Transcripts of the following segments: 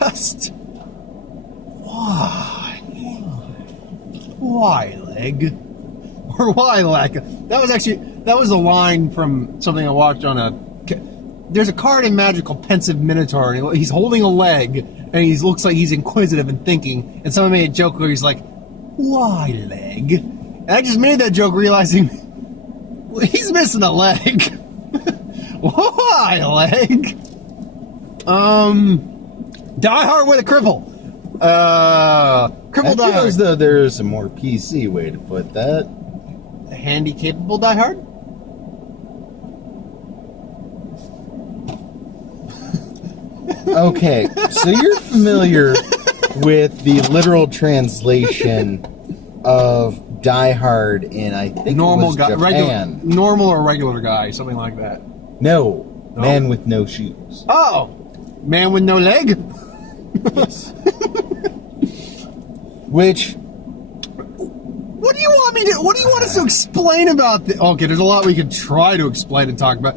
just why? Why, leg? Or why, lack? That was a line from something I watched on there's a card in Magic called Pensive Minotaur, and he's holding a leg, and he looks like he's inquisitive and thinking, and someone made a joke where he's like, why, leg? And I just made that joke realizing he's missing a leg. Why, leg? Die Hard with a cripple. Cripple Die Hard. As though there's a more PC way to put that. A handy-capable Die Hard? Okay, so you're familiar with the literal translation of Die Hard in, I think, normal it was guy, Japan. Normal or regular guy, something like that. No, Man with No Shoes. Oh, man with no leg. Yes. Which? What do you want me to? What do you want us to explain about this? Okay, there's a lot we could try to explain and talk about.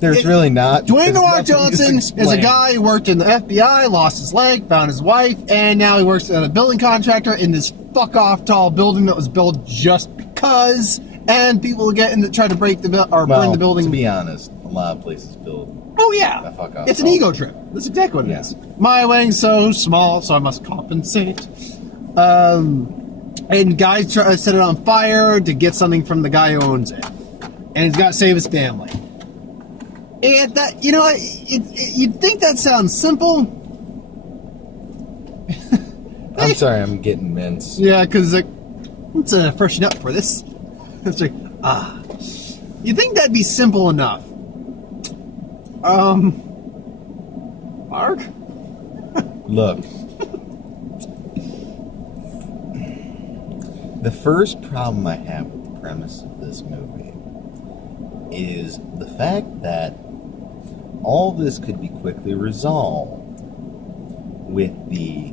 There's really not. Dwayne The Rock Johnson is a guy who worked in the FBI, lost his leg, found his wife, and now he works as a building contractor in this fuck-off tall building that was built just because. And people get in try to break the burn the building. To be honest, a lot of places build. Oh yeah, it's an ego trip. That's exactly what it is. My wing's so small, so I must compensate. And guys try to set it on fire to get something from the guy who owns it, and he's got to save his family. And that, you know, you'd think that sounds simple. I'm sorry, I'm getting mince. Yeah, because like, let's freshen up for this. It's like, you'd think that'd be simple enough. Mark? Look. The first problem I have with the premise of this movie is the fact that all this could be quickly resolved with the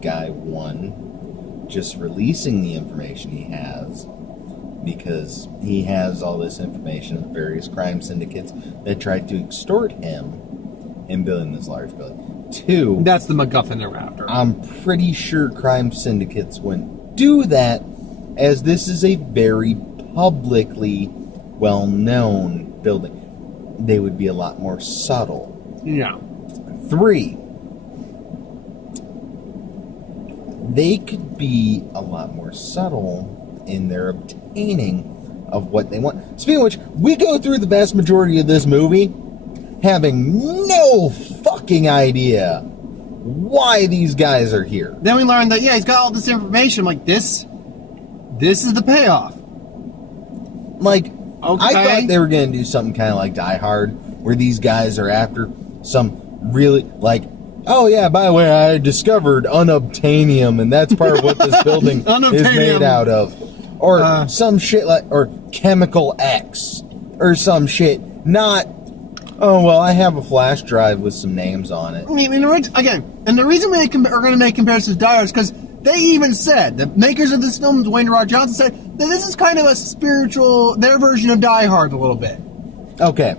guy, one, just releasing the information he has, because he has all this information of various crime syndicates that tried to extort him in building this large building. Two, that's the MacGuffin they're after. I'm pretty sure crime syndicates wouldn't do that, as this is a very publicly well-known building. They would be a lot more subtle. Yeah. Three, they could be a lot more subtle in their obtaining of what they want. Speaking of which, we go through the vast majority of this movie having no fucking idea why these guys are here. Then we learn that, yeah, he's got all this information. I'm like, this is the payoff. Like, okay. I thought they were going to do something kind of like Die Hard, where these guys are after some really, like, oh yeah, by the way, I discovered unobtainium, and that's part of what this building is made out of. Or some shit like, or Chemical X, or some shit. Not, oh, well, I have a flash drive with some names on it. I mean, again, and the reason we are going to make comparisons to Die Hard is because they even said, the makers of this film, Dwayne The Rock Johnson, said that this is kind of a spiritual, their version of Die Hard a little bit. Okay.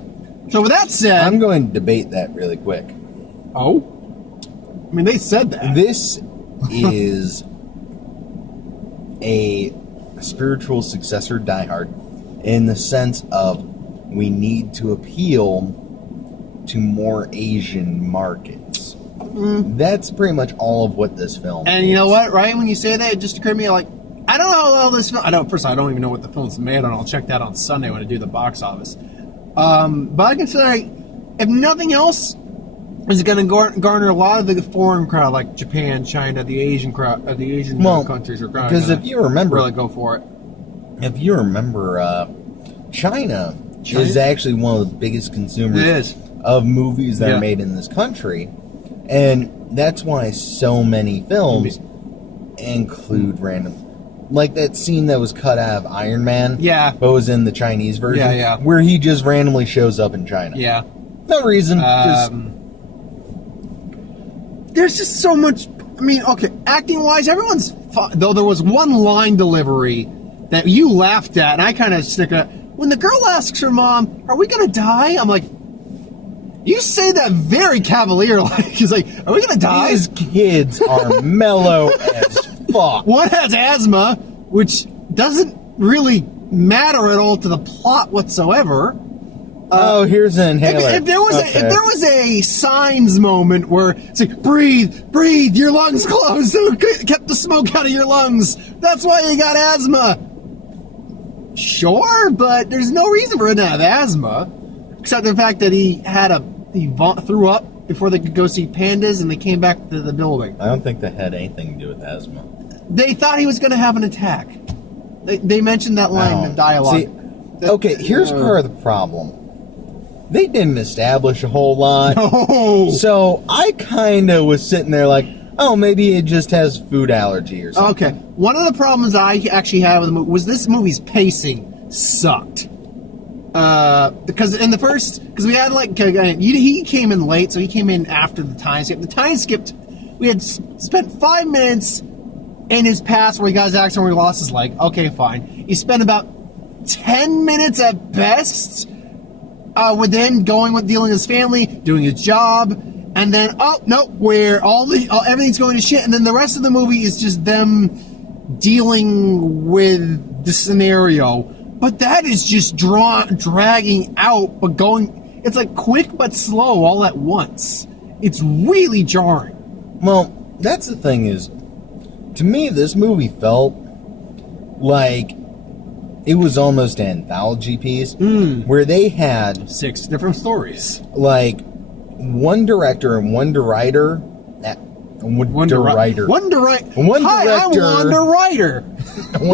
So with that said... I'm going to debate that really quick. Oh? I mean, they said that. This is a spiritual successor to Die Hard in the sense of we need to appeal to more Asian markets. That's pretty much all of what this film is. You know what, right? When you say that, it just occurred to me, like, I don't know how well this film... First of all, I don't even know what the film's made on. I'll check that on Sunday when I do the box office. But I can say, if nothing else, is it going to garner a lot of the foreign crowd, like Japan, China, the Asian crowd, the Asian countries are going because if you remember, really go for it. If you remember, China is actually one of the biggest consumers of movies that are made in this country, and that's why so many films include random. Like that scene that was cut out of Iron Man. Yeah. But was in the Chinese version. Yeah. Where he just randomly shows up in China. Yeah. No reason. There's just so much... I mean, okay, acting-wise, everyone's... Though there was one line delivery that you laughed at, and I kind of stick at... When the girl asks her mom, are we going to die? I'm like... You say that very cavalier, like he's like, "Are we gonna die?" These kids are mellow as fuck. One has asthma, which doesn't really matter at all to the plot whatsoever. Oh, here's an inhaler. If there was a signs moment where it's like, breathe, your lungs closed, so it kept the smoke out of your lungs. That's why you got asthma. Sure, but there's no reason for him to have asthma, except the fact that he threw up before they could go see pandas, and they came back to the building. I don't think that had anything to do with asthma. They thought he was going to have an attack. They mentioned that line in the dialogue. See, okay, here's part of the problem. They didn't establish a whole lot. No. So I kind of was sitting there like, oh, maybe it just has food allergy or something. Okay. One of the problems I actually had with the movie was this movie's pacing sucked. Because we had he came in late, so he came in after the time skip. The time skipped. We had spent 5 minutes in his past where he got his accident where he lost his leg. Okay, fine. He spent about 10 minutes at best with him dealing with his family, doing his job, and then where everything's going to shit, and then the rest of the movie is just them dealing with the scenario. But that is just dragging out, but it's like quick but slow all at once. It's really jarring. Well, that's the thing is, to me, this movie felt like it was almost an anthology piece where they had 6 different stories. Like one director and one writer. One director. One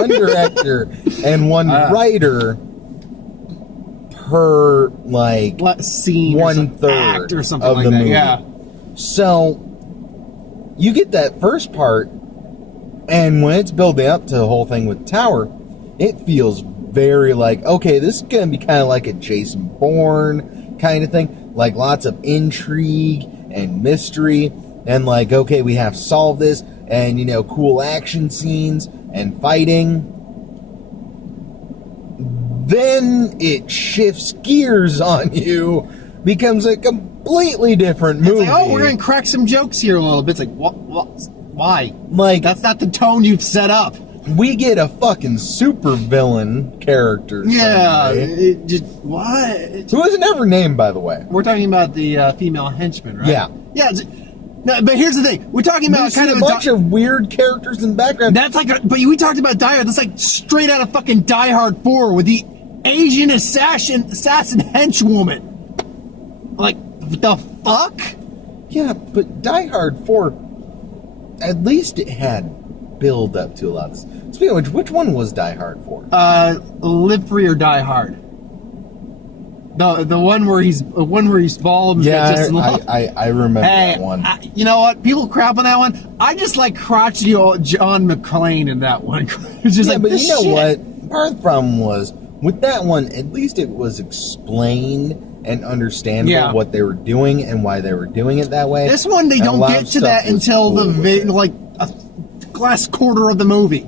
director and one writer per scene, one-third or something of like the that. movie. Yeah. So you get that first part, and when it's building up to the whole thing with the tower, it feels very like, okay, this is going to be kind of like a Jason Bourne kind of thing. Like lots of intrigue and mystery. And like, okay, we have to solve this. And, cool action scenes and fighting. Then it shifts gears on you. Becomes a completely different movie. It's like, we're going to crack some jokes here a little bit. It's like, what? Why? Like, that's not the tone you've set up. We get a fucking super villain character. Yeah, what? Who was never named, by the way. We're talking about the female henchman, right? Yeah. Yeah. No, but here's the thing: we're talking about kind of a bunch of weird characters in the background. That's like, but we talked about Die Hard. That's like straight out of fucking Die Hard 4 with the Asian assassin henchwoman. Like, what the fuck? Yeah, but Die Hard 4, at least it had build up to a lot of this. Speaking of which one was Die Hard 4? Live Free or Die Hard. The one where he's bald. And yeah, I remember that one. You know what? People crap on that one. I just like crotchety old John McClane in that one. It's just but you know what? Part of the problem was with that one. At least it was explained and understandable what they were doing and why they were doing it that way. This one they don't get to that until the last quarter of the movie.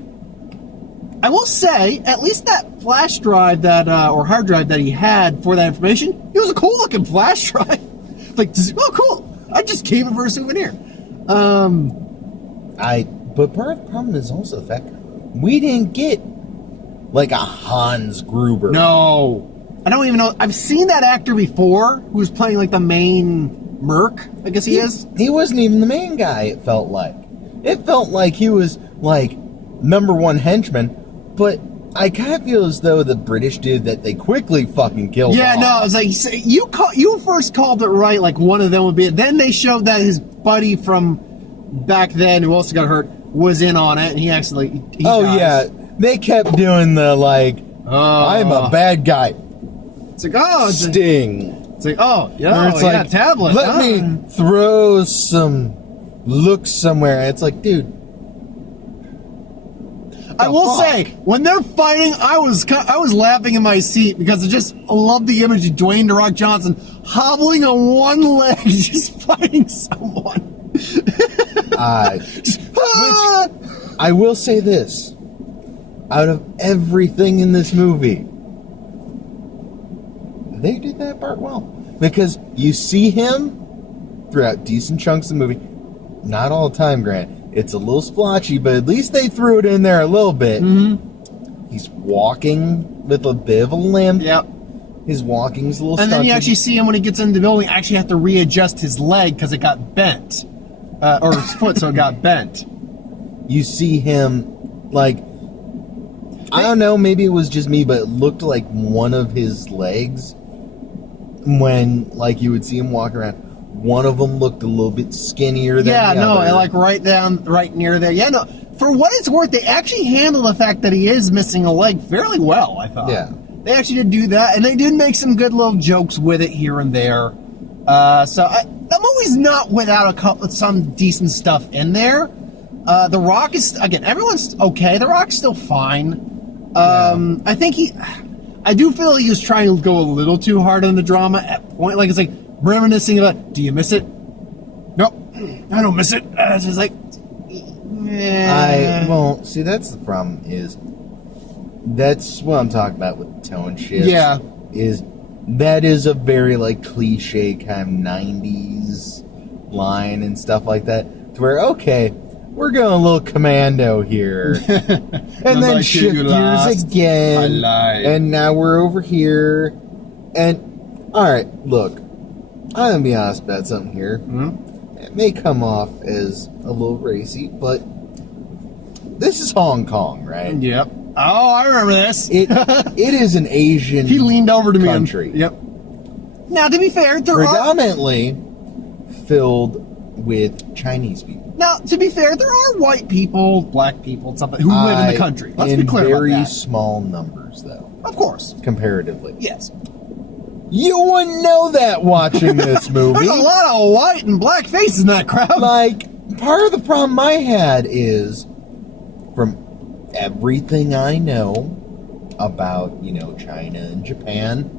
I will say, at least that flash drive or hard drive that he had for that information, it was a cool looking flash drive. Like, oh, cool! I just gave it for a souvenir. But part of the problem is also the fact we didn't get like a Hans Gruber. No, I don't even know. I've seen that actor before, who was playing like the main merc. I guess he is. He wasn't even the main guy. It felt like he was like #1 henchman. But I kind of feel as though the British dude that they quickly fucking killed. Yeah, no, it's like you first called it right. Like one of them would be. Then they showed that his buddy from back then, who also got hurt, was in on it, and he actually. He dies. Yeah, they kept doing the I'm a bad guy. It's like Sting. It's like tablet. Let me throw some looks somewhere. It's like, dude. I will say, when they're fighting, I was laughing in my seat because I love the image of Dwayne "The Rock" Johnson hobbling on one leg, just fighting someone. Which I will say this: out of everything in this movie, They did that part well. Because you see him throughout decent chunks of the movie. Not all the time, Grant. It's a little splotchy, but at least they threw it in there a little bit. Mm-hmm. He's walking with a bit of a limp. Yep. His walking's a little And stunted. then you actually see him when he gets into the building actually have to readjust his leg because it got bent. Or his foot, so it got bent. You see him, like, I don't know, maybe it was just me, but it looked like one of his legs, when, like, you would see him walk around, one of them looked a little bit skinnier than the other. Like right near there. Yeah, no, for what it's worth, they actually handle the fact that he is missing a leg fairly well, I thought. Yeah. They actually did do that, and they did make some good little jokes with it here and there. The movie's not without some decent stuff in there. The Rock is, again, everyone's okay. The Rock's still fine. I think I do feel he was trying to go a little too hard on the drama at point. Like, it's like reminiscing about, do you miss it? Nope, I don't miss it. It's just like, see, that's the problem, is that's what I'm talking about with the tone shift. Yeah. That is a very, like, cliche kind of 90s line and stuff like that. To where, okay, we're going a little commando here. And then shift gears again. And now we're over here. And, alright, look. I'm going to be honest about something here. Mm-hmm. It may come off as a little racy, but this is Hong Kong, right? Yep. Oh, I remember this. It is an Asian He leaned over to me. Country. Yep. Now, to be fair, predominantly filled with Chinese people. Now, to be fair, there are white people, black people, something who live in the country. Let's be clear about that. In very small numbers, though. Of course. Comparatively. Yes. You wouldn't know that watching this movie. There's a lot of white and black faces in that crowd. Like, part of the problem I had is, from everything I know about, China and Japan,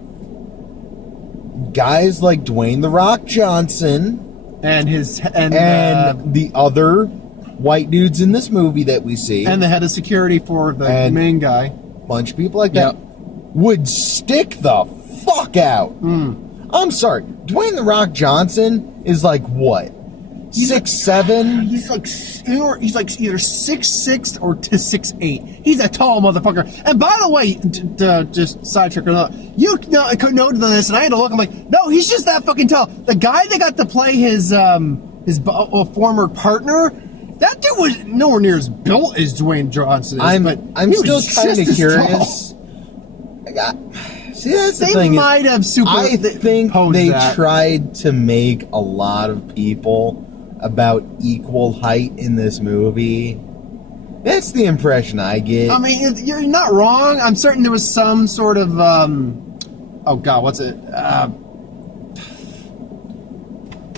guys like Dwayne "The Rock" Johnson and the other white dudes in this movie that we see, and the head of security for the main guy, bunch of people like that, would stick the fuck out. I'm sorry, Dwayne "The Rock" Johnson is like what? 6'7"? He's like either 6'6" or 6'8". He's a tall motherfucker. And by the way, just sidetrack or not, I could note this, and I had to look. I'm like, no, he's just that fucking tall. The guy that got to play his former partner, that dude was nowhere near as built as Dwayne Johnson is. I'm still kind of curious. See, that's the thing. Might have I think they tried to make a lot of people about equal height in this movie. That's the impression I get. I mean, you're not wrong. I'm certain there was some sort of oh god, what's it?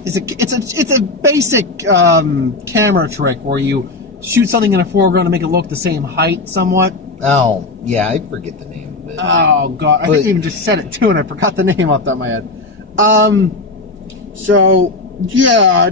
It's a basic camera trick where you shoot something in a foreground to make it look the same height somewhat. Oh, yeah, I forget the name of it. Oh god, I think you even just said it too, and I forgot the name off the top of my head. So yeah.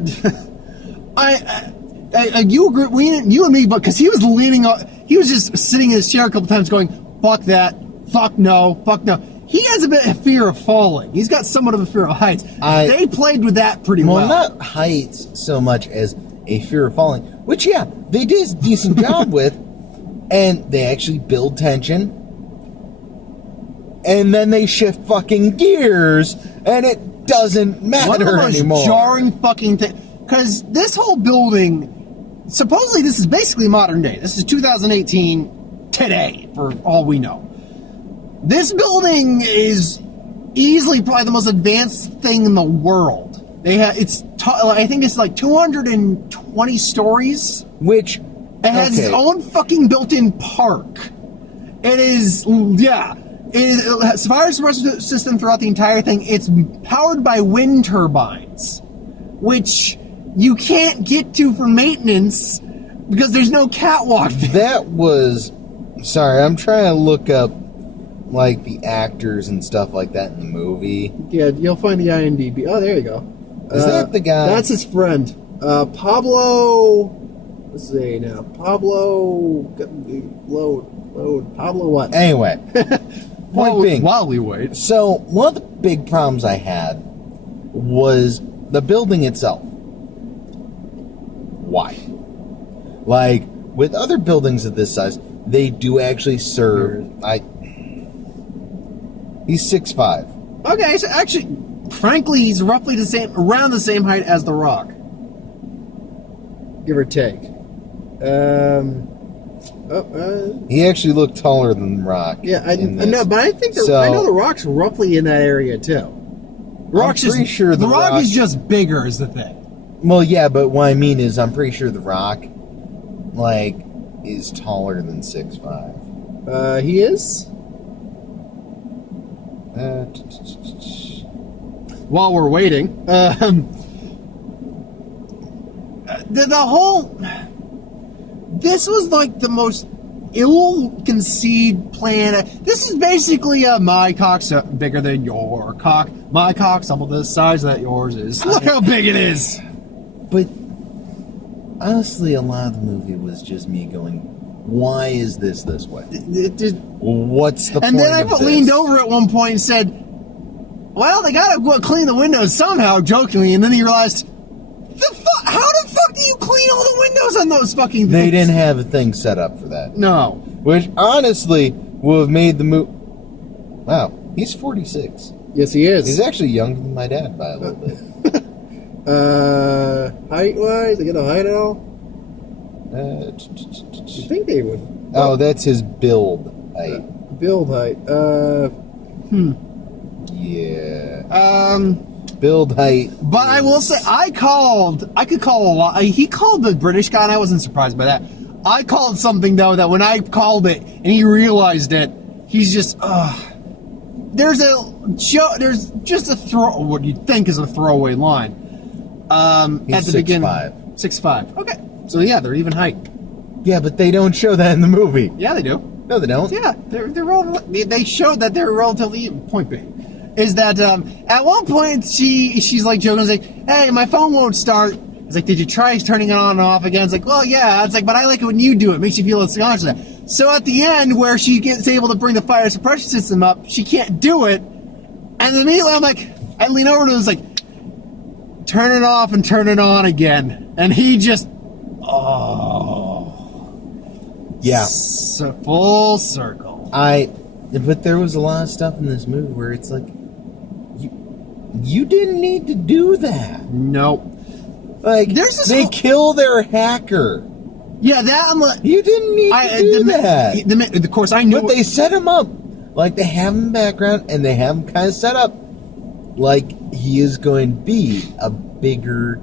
You agree? You and me, but because he was leaning on, he was just sitting in his chair a couple times, going, "Fuck that, fuck no, fuck no." He has a bit of fear of falling. He's got somewhat of a fear of heights. They played with that pretty well. Well, not heights so much as a fear of falling, which they did a decent job with, and they actually build tension, and then they shift fucking gears, and it doesn't matter One of the most anymore. Jarring fucking thing. Because this whole building, supposedly this is basically modern day. This is 2018 today, for all we know. This building is easily probably the most advanced thing in the world. I think it's like 220 stories. Which, it has its own fucking built-in park. It is, as far as the rest of the system throughout the entire thing, it's powered by wind turbines, which you can't get to for maintenance because there's no catwalk there. Sorry, I'm trying to look up, like, the actors and stuff like that in the movie. Yeah, you'll find the IMDb. Oh, there you go. Is that the guy? That's his friend. Pablo... Let's see now. Pablo... Load. Pablo what? Anyway. Point being. While we wait. So, one of the big problems I had was the building itself. Why? Like, with other buildings of this size, they do actually serve... He's 6'5". Okay, so actually, frankly, he's roughly around the same height as The Rock. Give or take. He actually looked taller than Rock. Yeah, I know, but I think I know The Rock's roughly in that area too. I'm pretty sure The Rock is just bigger, is the thing. Well, yeah, but what I mean is, I'm pretty sure The Rock, like, is taller than 6'5". He is. While we're waiting, the whole. This was like the most ill-conceived plan. This is basically my cock's bigger than your cock. My cock's double the size that yours is. Look how big it is. But honestly, a lot of the movie was just me going, "Why is this way? What's the point?" And then I leaned over at one point and said, "Well, they gotta go clean the windows somehow," jokingly. And then he realized, how the fuck do you clean all the windows on those fucking things? They didn't have a thing set up for that. No. Which honestly would have made the movie. Wow, he's 46. Yes, he is. He's actually younger than my dad by a little bit. Height-wise, they get a height at all? You think they would? Oh, that's his build height. Build height. Yeah. Build height. But I will say, I could call a lot. He called the British guy, and I wasn't surprised by that. I called something, though, that when I called it, and he realized it, he's just, there's just a what you think is a throwaway line. He's at the beginning. 6'5". 6'5". Okay. So, yeah, they're even height. Yeah, but they don't show that in the movie. Yeah, they do. No, they don't. Yeah, they showed that they're relatively even. Point being is that at one point she's like joking, like, "Hey, my phone won't start." It's like, "Did you try turning it on and off again?" It's like, "Well, yeah." It's like, "But I like it when you do it. It makes you feel it's conscious of that." So at the end, where she gets able to bring the fire suppression system up, she can't do it, and immediately I'm like, I lean over to him and was like, "Turn it off and turn it on again," and he just, yeah, full circle. But there was a lot of stuff in this movie where it's like, you didn't need to do that. Nope. Like, they kill their hacker. Yeah, that I'm like, you didn't need to do that. Of course, I knew. But they set him up. Like, they have him in the background, and they have him kind of set up like he is going to be a bigger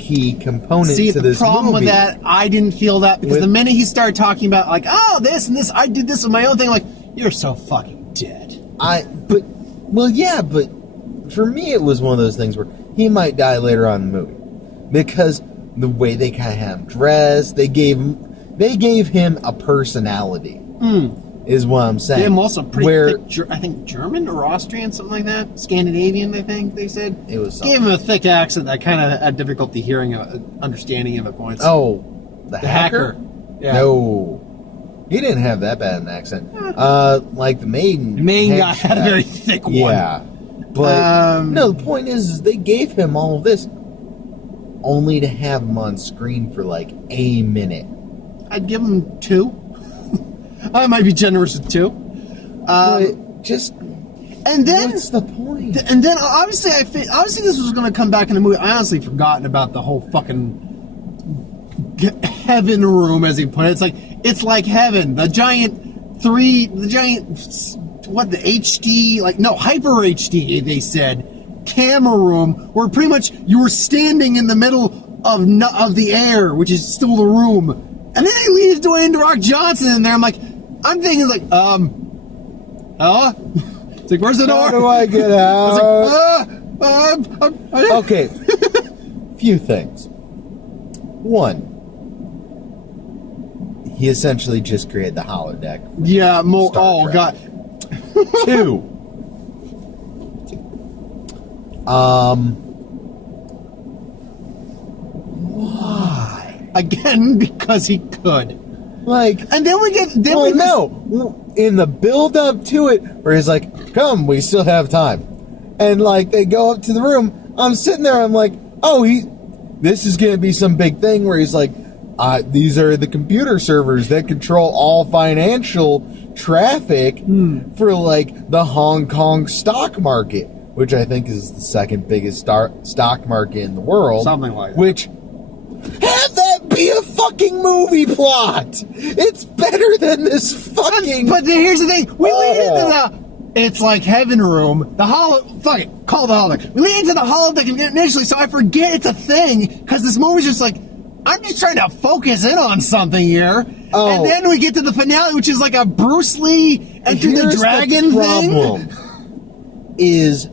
key component to this movie. See, the problem with that, I didn't feel that, because the minute he started talking about, like, "Oh, this and this, I did this with my own thing," like, you're so fucking dead. But for me, it was one of those things where he might die later on in the movie, because the way they kind of have him dressed, they gave him a personality. Is what I'm saying. Him also pretty thick, I think German or Austrian, something like that. Scandinavian, I think they said. It was something. Gave him a thick accent. I kind of had difficulty understanding him at points. Oh, the hacker? Yeah. No. He didn't have that bad an accent. Like the main. The main guy had a very thick one. Yeah. But, no, the point is they gave him all of this only to have him on screen for like a minute. I'd give him 2. I might be generous with 2. And then what's the point? And then obviously this was going to come back in the movie. I honestly forgotten about the whole fucking heaven room, as he put it. It's like heaven. The HD, hyper HD, they said, camera room, where pretty much you were standing in the middle of the air, which is still the room. And then they leave Dwayne "The Rock" Johnson in there. I'm thinking, it's like, where's the door? How do I get out? I was like, okay. Few things. One, he essentially just created the holodeck. Yeah, more. Oh, God. 2. Why? Again, because he could. And then we get... in the build-up to it, where he's like, "Come, we still have time." And like they go up to the room, I'm sitting there, I'm like, oh, this is gonna be some big thing where he's like, these are the computer servers that control all financial traffic for like the Hong Kong stock market, which I think is the second biggest stock market in the world. Something like that. Which, have that be a fucking movie plot. It's better than this fucking. But here's the thing: we lead into the. It's like heaven room. The fuck it, call it the holodeck. We lead into the holodeck initially, so I forget it's a thing because this movie's just like, I'm just trying to focus in on something here. Oh. And then we get to the finale, which is like a Bruce Lee Enter the Dragon thing. Is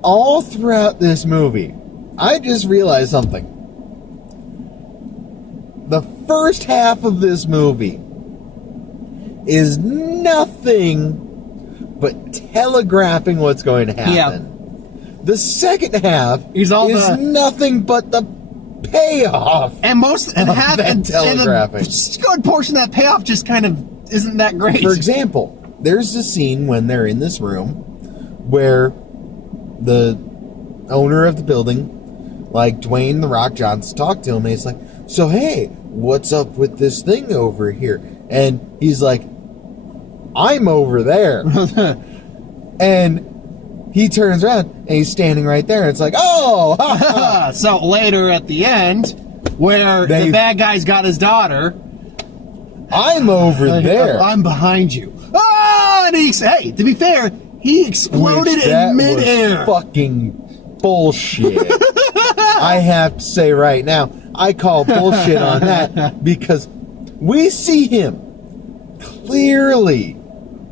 all throughout this movie, I just realized something. The first half of this movie is nothing but telegraphing what's going to happen. Yeah. The second half is nothing but the payoff. And half that telegraphing. And a good portion of that payoff just kind of isn't that great. For example, there's a scene when they're in this room where the owner of the building, like Dwayne "The Rock" Johnson, talked to him, and he's like, so hey, what's up with this thing over here? And he's like, I'm over there. And he turns around and he's standing right there, and it's like, oh, ha, ha. So later at the end, where the bad guy's got his daughter, I'm over there. I'm behind you. Oh, and hey, to be fair, he exploded in midair. Fucking bullshit. I have to say right now, I call bullshit on that because we see him clearly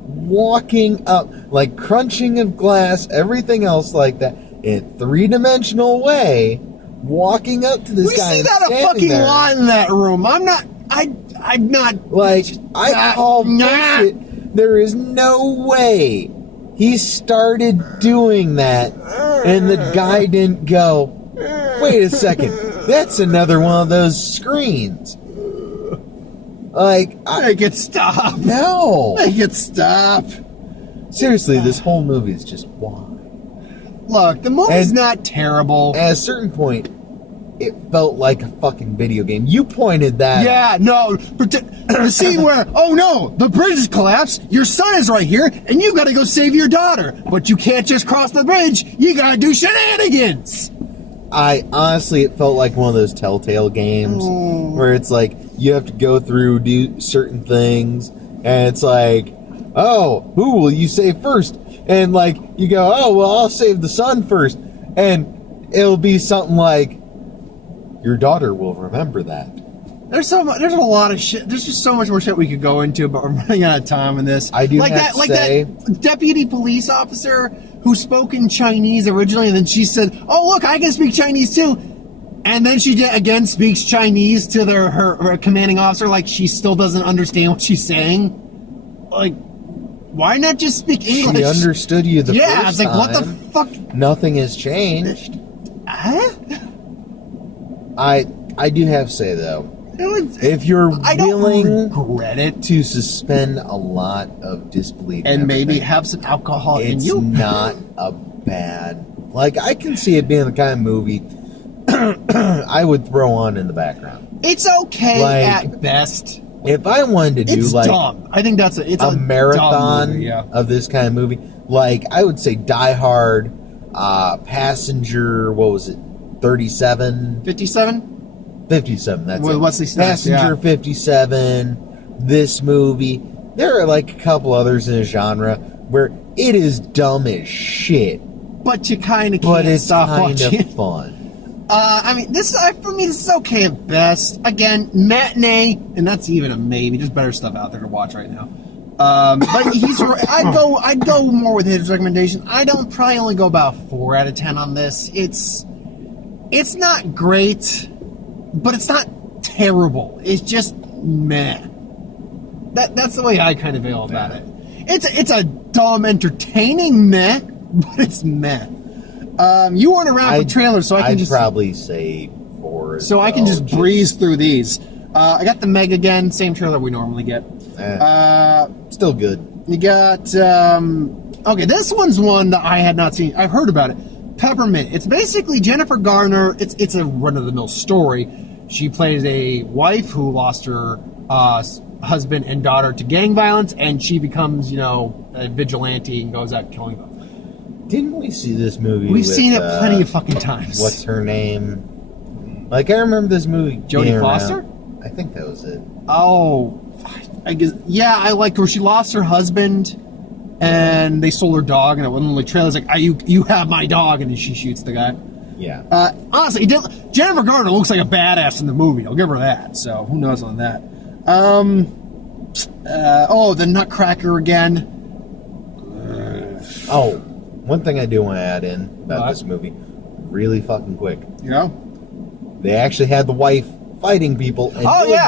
walking up, like crunching of glass, everything else like that, in three-dimensional way, walking up to this guy. We see that a fucking lot in that room. I'm not. Like, I call bullshit. There is no way he started doing that and the guy didn't go, wait a second, that's another one of those screens. Like, Make it stop. No. Make it stop. Seriously, this whole movie is just why. Look, the movie's not terrible. At a certain point, it felt like a fucking video game. You pointed that. Yeah, no. The scene where, oh no, the bridge has collapsed, your son is right here, and you gotta go save your daughter. But you can't just cross the bridge, you gotta do shenanigans. Honestly, it felt like one of those Telltale games where it's like you have to go through, do certain things, and it's like, oh, who will you save first? And like, you go, oh, well, I'll save the son first. And it'll be something like, your daughter will remember that. There's a lot of shit. There's just so much more shit we could go into, but we're running out of time on this. I do have to say, that deputy police officer who spoke in Chinese originally, and then she said, "Oh look, I can speak Chinese too," and then she again speaks Chinese to her commanding officer, like she still doesn't understand what she's saying. Like, why not just speak English? She understood you the first time. Yeah, it's like, what the fuck? Nothing has changed. Huh? I do have to say though, if you're willing to suspend a lot of disbelief and maybe have some alcohol in you, it's not a bad. Like, I can see it being the kind of movie I would throw on in the background. It's okay at best. If I wanted to do dumb. I think it's a marathon movie, yeah. of this kind of movie, like I would say Die Hard, Passenger, what was it, 37? 57? 57, that's with it. Wesley Snipes, Passenger 57, this movie. There are like a couple others in a genre where it is dumb as shit. But you kind of can't stop watching. But it's kind of fun. I mean, for me, this is okay at best. Again, matinee, and that's even a maybe. There's better stuff out there to watch right now. But I'd go more with his recommendation. I'd probably only go about 4 out of 10 on this. It's not great, but it's not terrible. It's just meh. That's the way I kind of feel about it. It's a dumb, entertaining meh, but it's meh. You weren't around for trailers, so I'd probably say 4. So I can just breeze through these. I got the Meg again, same trailer we normally get. Still good. You got Okay, this one's one that I had not seen. I've heard about it. Peppermint. It's basically Jennifer Garner. It's a run-of-the-mill story. She plays a wife who lost her husband and daughter to gang violence, and she becomes, a vigilante and goes out killing them. Didn't we see this movie? We've seen it plenty of fucking times. What's her name? Like, I remember this movie. Jodie Foster? I think that was it. Oh, I guess. Yeah, I like her. She lost her husband, and they stole her dog, and it wasn't only trailer's like, you have my dog, and then she shoots the guy. Yeah. Honestly, Jennifer Garner looks like a badass in the movie. I'll give her that. So who knows on that? The Nutcracker again. One thing I do want to add in about this movie, really fucking quick. They actually had the wife fighting people and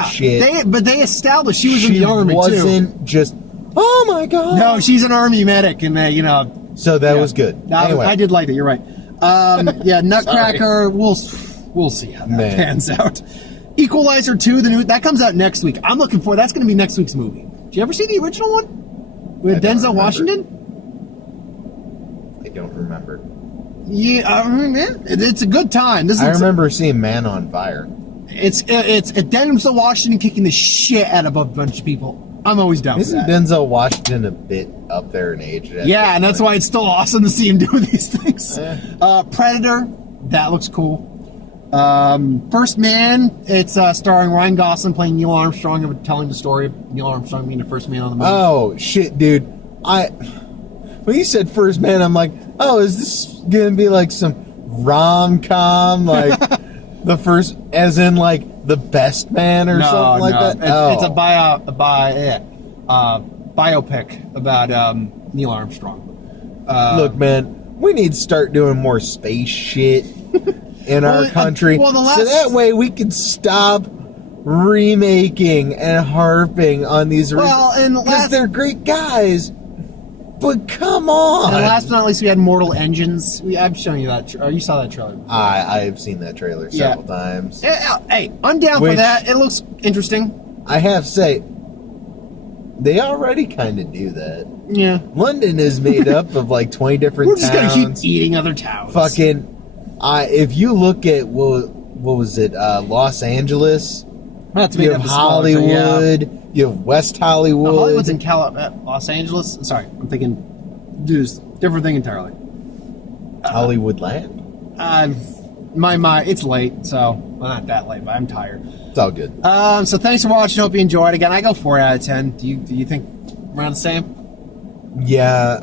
shit. But they established she was in the army too. She wasn't just, oh my god. No, she's an army medic, and So that was good. Anyway. I did like it. You're right. Nutcracker. We'll see how that pans out. Equalizer 2, that comes out next week. I'm looking for. That's going to be next week's movie. Did you ever see the original one with Denzel Washington? I don't remember. Yeah, it's a good time. I remember seeing Man on Fire. It's Denzel Washington kicking the shit out of a bunch of people. I'm always down with that. Isn't Denzel Washington a bit up there in age? Yeah, and that's why it's still awesome to see him do these things. Predator, that looks cool. First Man, it's starring Ryan Gosling playing Neil Armstrong and telling the story of Neil Armstrong being the first man on the moon. Oh, shit, dude. When you said First Man, I'm like, is this going to be like some rom-com, like the first, as in like The Best Man or something like that? It's a biopic about Neil Armstrong. Look, man, we need to start doing more space shit in our country, so that way we can stop remaking and harping on these because they're great guys, but come on. And last but not least, we had Mortal Engines. I've shown you that. You saw that trailer before. I've seen that trailer several times. Hey, I'm down for that. It looks interesting. I have to say, they already kind of do that. Yeah. London is made up of like 20 different towns. We're just going to keep eating other towns. Fucking... if you look at what was it, Los Angeles, you have Hollywood, you have West Hollywood. No, Hollywood's in Los Angeles. Sorry, I'm thinking just different thing entirely. Hollywood land. It's late, so not that late, but I'm tired. It's all good. So thanks for watching. Hope you enjoyed. Again, I go 4 out of 10. Do you think around the same? Yeah,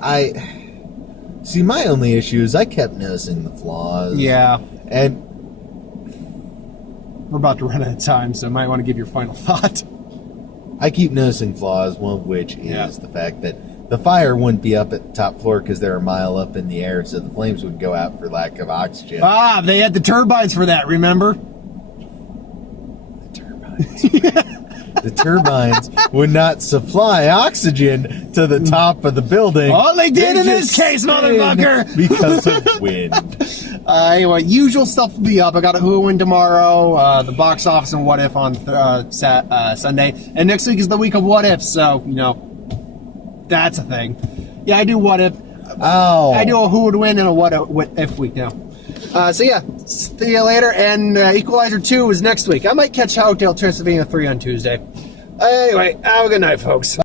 See, my only issue is I kept noticing the flaws. Yeah. And we're about to run out of time, so I might want to give your final thought. I keep noticing flaws, one of which is the fact that the fire wouldn't be up at the top floor because they're a mile up in the air, so the flames would go out for lack of oxygen. They had the turbines for that, remember? The turbines. The turbines would not supply oxygen to the top of the building. Oh, they did in this case, motherfucker! Because of wind. Anyway, usual stuff will be up. I got a Who Will Win tomorrow, the box office and What If on Sunday. And next week is the week of What If, so, that's a thing. Yeah, I do What If. I do a Who Would Win and a What If week now. See you later, and Equalizer 2 is next week. I might catch Hotel Transylvania 3 on Tuesday. Anyway, have a good night, folks.